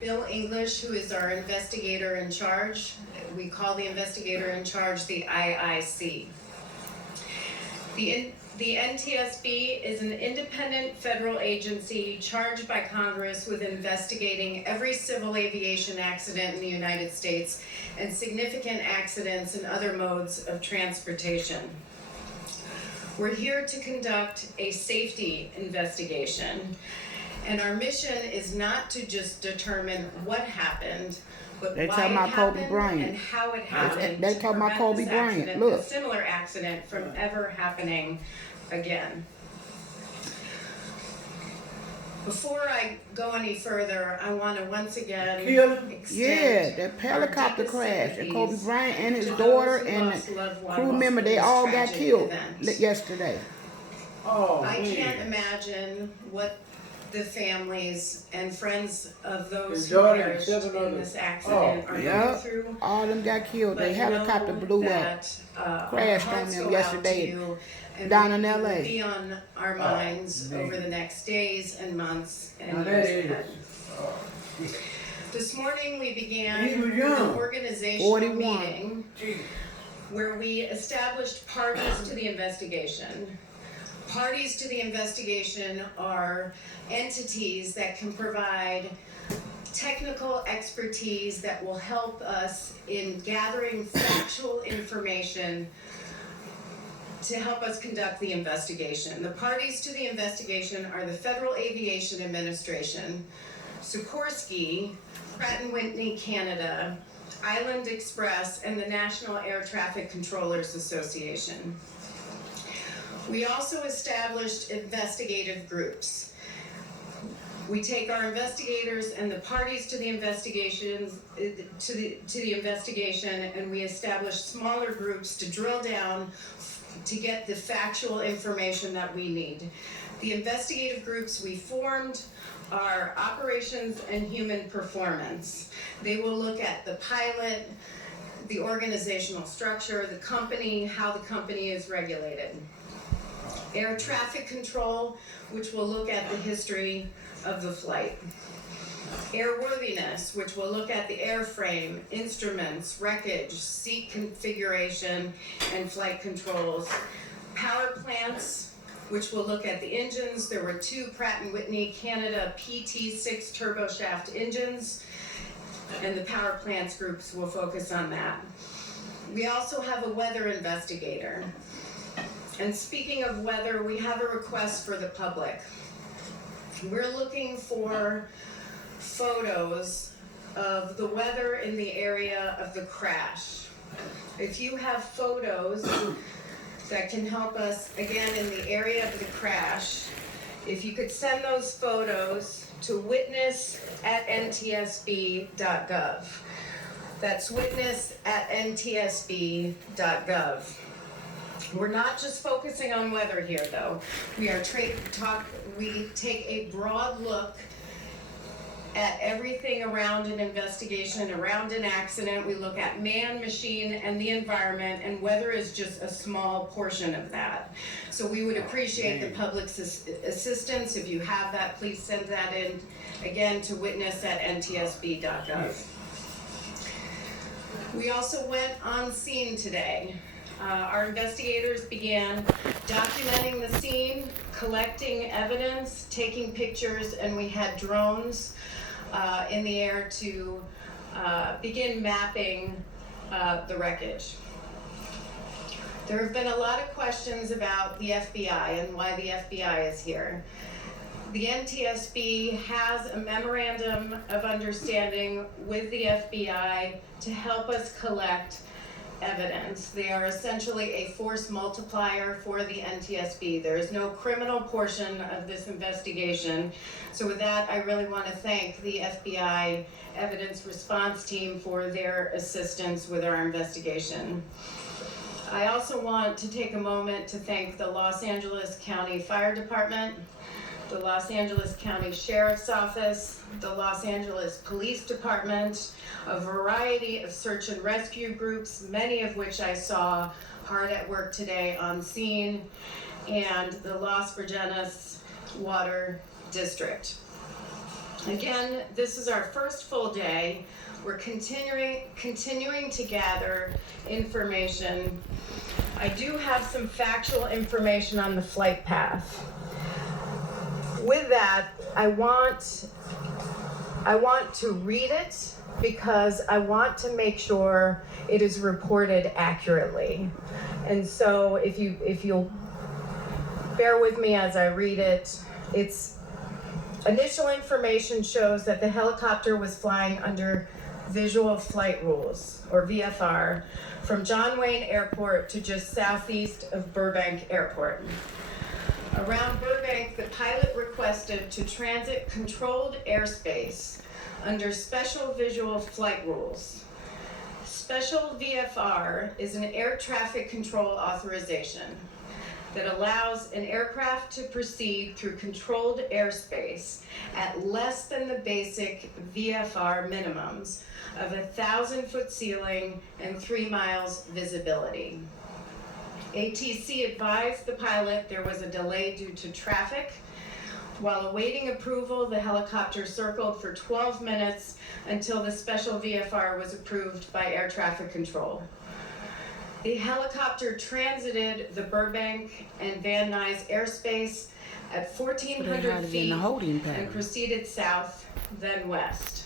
Bill English, who is our investigator in charge. We call the investigator in charge the IIC. The NTSB is an independent federal agency charged by Congress with investigating every civil aviation accident in the United States and significant accidents in other modes of transportation. We're here to conduct a safety investigation, and our mission is not to just determine what happened, but They why talking it about Kobe happened Bryant. and how it happened. They to talking about prevent Kobe this Bryant. accident, Look. a similar accident from ever happening again. Before I go any further, I want to once again Yeah, that helicopter crash. And Kobe Bryant and his daughter and the crew member, they all got killed yesterday. I can't imagine what the families and friends of those who perished in this accident are going through. All of them got killed. The helicopter blew up, crashed on them yesterday down in LA. Will be on our minds over the next days and months and years ahead. This morning we began an organizational meeting where we established parties to the investigation. Parties to the investigation are entities that can provide technical expertise that will help us in gathering factual information to help us conduct the investigation. The parties to the investigation are the Federal Aviation Administration, Sikorsky, Pratt & Whitney Canada, Island Express, and the National Air Traffic Controllers Association. We also established investigative groups. We take our investigators and the parties to the investigations to the investigation, and we establish smaller groups to drill down to get the factual information that we need. The investigative groups we formed are operations and human performance. They will look at the pilot, the organizational structure, the company, how the company is regulated. Air traffic control, which will look at the history of the flight. Airworthiness, which will look at the airframe, instruments, wreckage, seat configuration, and flight controls. Power plants, which will look at the engines. There were 2 Pratt & Whitney Canada PT6 turboshaft engines, and the power plants groups will focus on that. We also have a weather investigator. And speaking of weather, we have a request for the public. We're looking for photos of the weather in the area of the crash. If you have photos that can help us, again, in the area of the crash, if you could send those photos to witness@ntsb.gov. That's witness@ntsb.gov. We're not just focusing on weather here, though. We take a broad look at everything around an investigation, around an accident. We look at man, machine, and the environment, and weather is just a small portion of that. So we would appreciate the public's assistance. If you have that, please send that in, again, to witness@ntsb.gov. We also went on scene today. Our investigators began documenting the scene, collecting evidence, taking pictures, and we had drones in the air to begin mapping the wreckage. There have been a lot of questions about the FBI and why the FBI is here. The NTSB has a memorandum of understanding with the FBI to help us collect evidence. They are essentially a force multiplier for the NTSB. There is no criminal portion of this investigation. So with that, I really want to thank the FBI evidence response team for their assistance with our investigation. I also want to take a moment to thank the Los Angeles County Fire Department, the Los Angeles County Sheriff's Office, the Los Angeles Police Department, a variety of search and rescue groups, many of which I saw hard at work today on scene, and the Los Virgenes Water District. Again, this is our first full day. We're continuing to gather information. I do have some factual information on the flight path. With that, I want to read it because I want to make sure it is reported accurately. And so if you'll bear with me as I read it, its initial information shows that the helicopter was flying under visual flight rules, or VFR, from John Wayne Airport to just southeast of Burbank Airport. Around Burbank, the pilot requested to transit controlled airspace under special visual flight rules. Special VFR is an air traffic control authorization that allows an aircraft to proceed through controlled airspace at less than the basic VFR minimums of 1,000-foot ceiling and 3 miles visibility. ATC advised the pilot there was a delay due to traffic. While awaiting approval, the helicopter circled for 12 minutes until the special VFR was approved by air traffic control. The helicopter transited the Burbank and Van Nuys airspace at 1,400 feet and proceeded south, then west.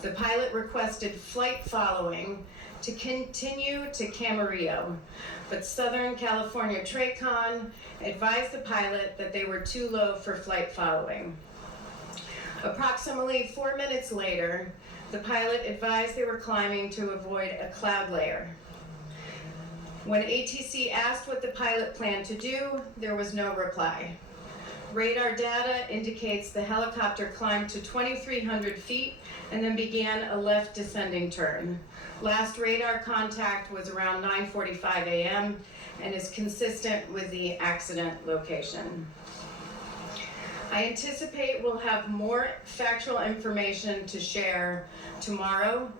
The pilot requested flight following to continue to Camarillo, but Southern California TRACON advised the pilot that they were too low for flight following. Approximately 4 minutes later, the pilot advised they were climbing to avoid a cloud layer. When ATC asked what the pilot planned to do, there was no reply. Radar data indicates the helicopter climbed to 2,300 feet and then began a left descending turn. Last radar contact was around 9:45 a.m. and is consistent with the accident location. I anticipate we'll have more factual information to share tomorrow.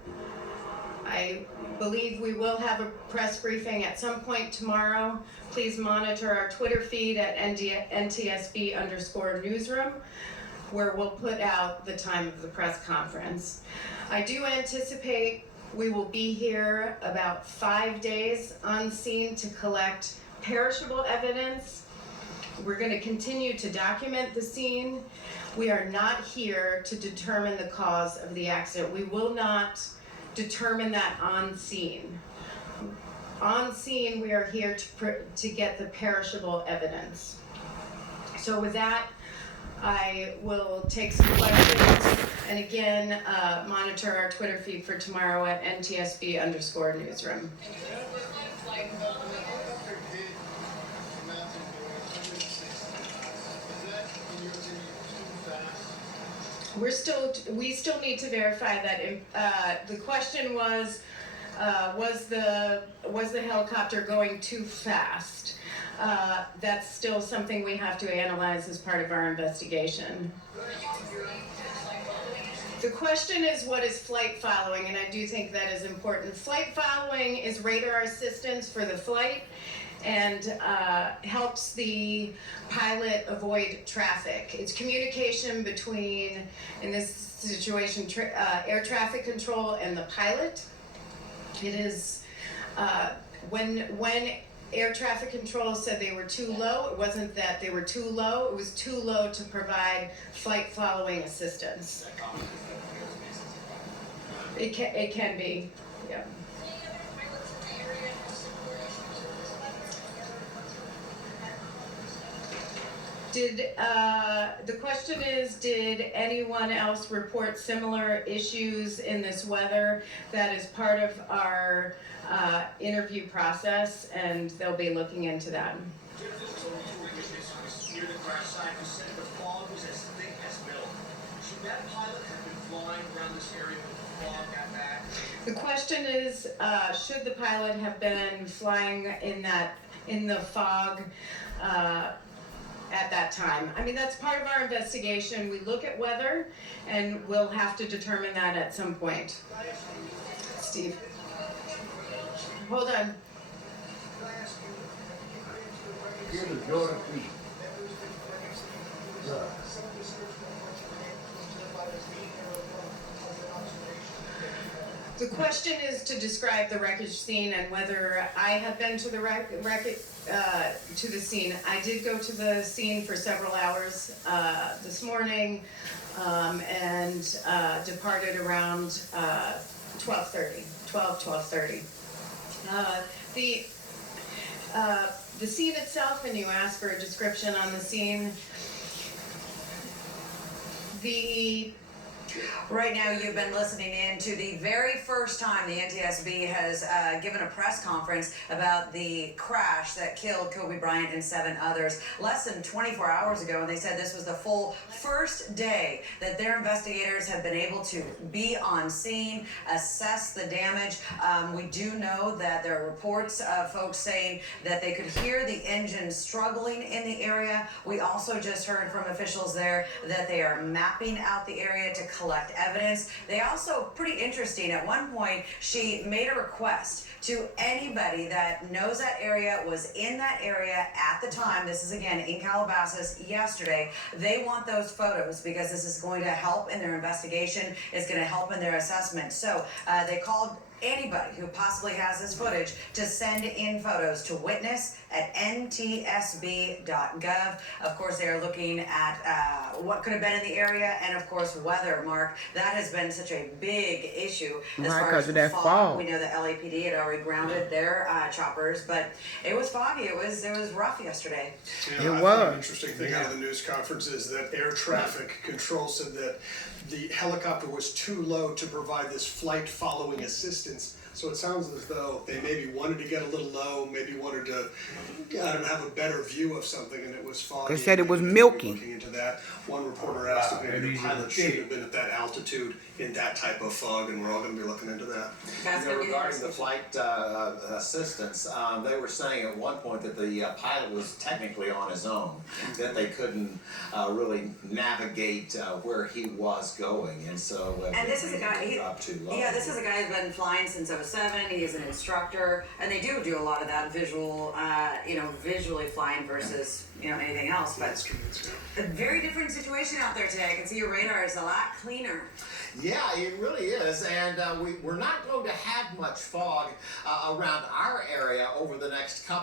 I believe we will have a press briefing at some point tomorrow. Please monitor our Twitter feed at NTSB_newsroom, where we'll put out the time of the press conference. I do anticipate we will be here about 5 days on scene to collect perishable evidence. We're going to continue to document the scene. We are not here to determine the cause of the accident. We will not determine that on scene. On scene, we are here to get the perishable evidence. So with that, I will take some questions, and again, monitor our Twitter feed for tomorrow at NTSB_newsroom. We still need to verify that. The question was the helicopter going too fast? That's still something we have to analyze as part of our investigation. The question is, what is flight following? And I do think that is important. Flight following is radar assistance for the flight and helps the pilot avoid traffic. It's communication between, in this situation, air traffic control and the pilot. It is when air traffic control said they were too low, it wasn't that they were too low, it was too low to provide flight following assistance. It can be, yeah. The question is, did anyone else report similar issues in this weather? That is part of our interview process, and they'll be looking into that. Near the crash site, you said the fog was as thick as milk. Should that pilot have been flying around this area when the fog got back? The question is, should the pilot have been flying in the fog at that time? I mean, that's part of our investigation. We look at weather, and we'll have to determine that at some point. Steve. Hold on. The question is to describe the wreckage scene and whether I have been to the to the scene. I did go to the scene for several hours this morning and departed around 12:30. The scene itself, and you asked for a description on the scene. Right now, you've been listening in to the very first time the NTSB has given a press conference about the crash that killed Kobe Bryant and 7 others less than 24 hours ago. And they said this was the full first day that their investigators have been able to be on scene, assess the damage. We do know that there are reports of folks saying that they could hear the engine struggling in the area. We also just heard from officials there that they are mapping out the area to collect evidence. They also, pretty interesting, at one point she made a request to anybody that knows that area, was in that area at the time. This is again in Calabasas yesterday. They want those photos because this is going to help in their investigation. It's going to help in their assessment. So they called anybody who possibly has this footage to send in photos to witness@ntsb.gov. Of course, they are looking at what could have been in the area, and of course weather, Mark. That has been such a big issue as far as of that fog. We know the LAPD had already grounded their choppers, but it was foggy. It was rough yesterday. Yeah, I think an interesting thing out of the news conference is that air traffic control said that the helicopter was too low to provide this flight following assistance. So it sounds as though they maybe wanted to get a little low, maybe wanted to, I don't know, have a better view of something, and it was foggy. They said it was milky. Looking into that, one reporter asked if maybe the pilot should have been at that altitude in that type of fog, and we're all going to be looking into that. Regarding the flight assistance, they were saying at one point that the pilot was technically on his own, that they couldn't really navigate where he was going, and so and this is a guy. Dropped too low. Yeah, this is a guy who's been flying since '07. He is an instructor, and they do a lot of that visual, visually flying versus anything else. But a very different situation out there today. I can see your radar is a lot cleaner. Yeah, it really is, and we're not going to have much fog around our area over the next couple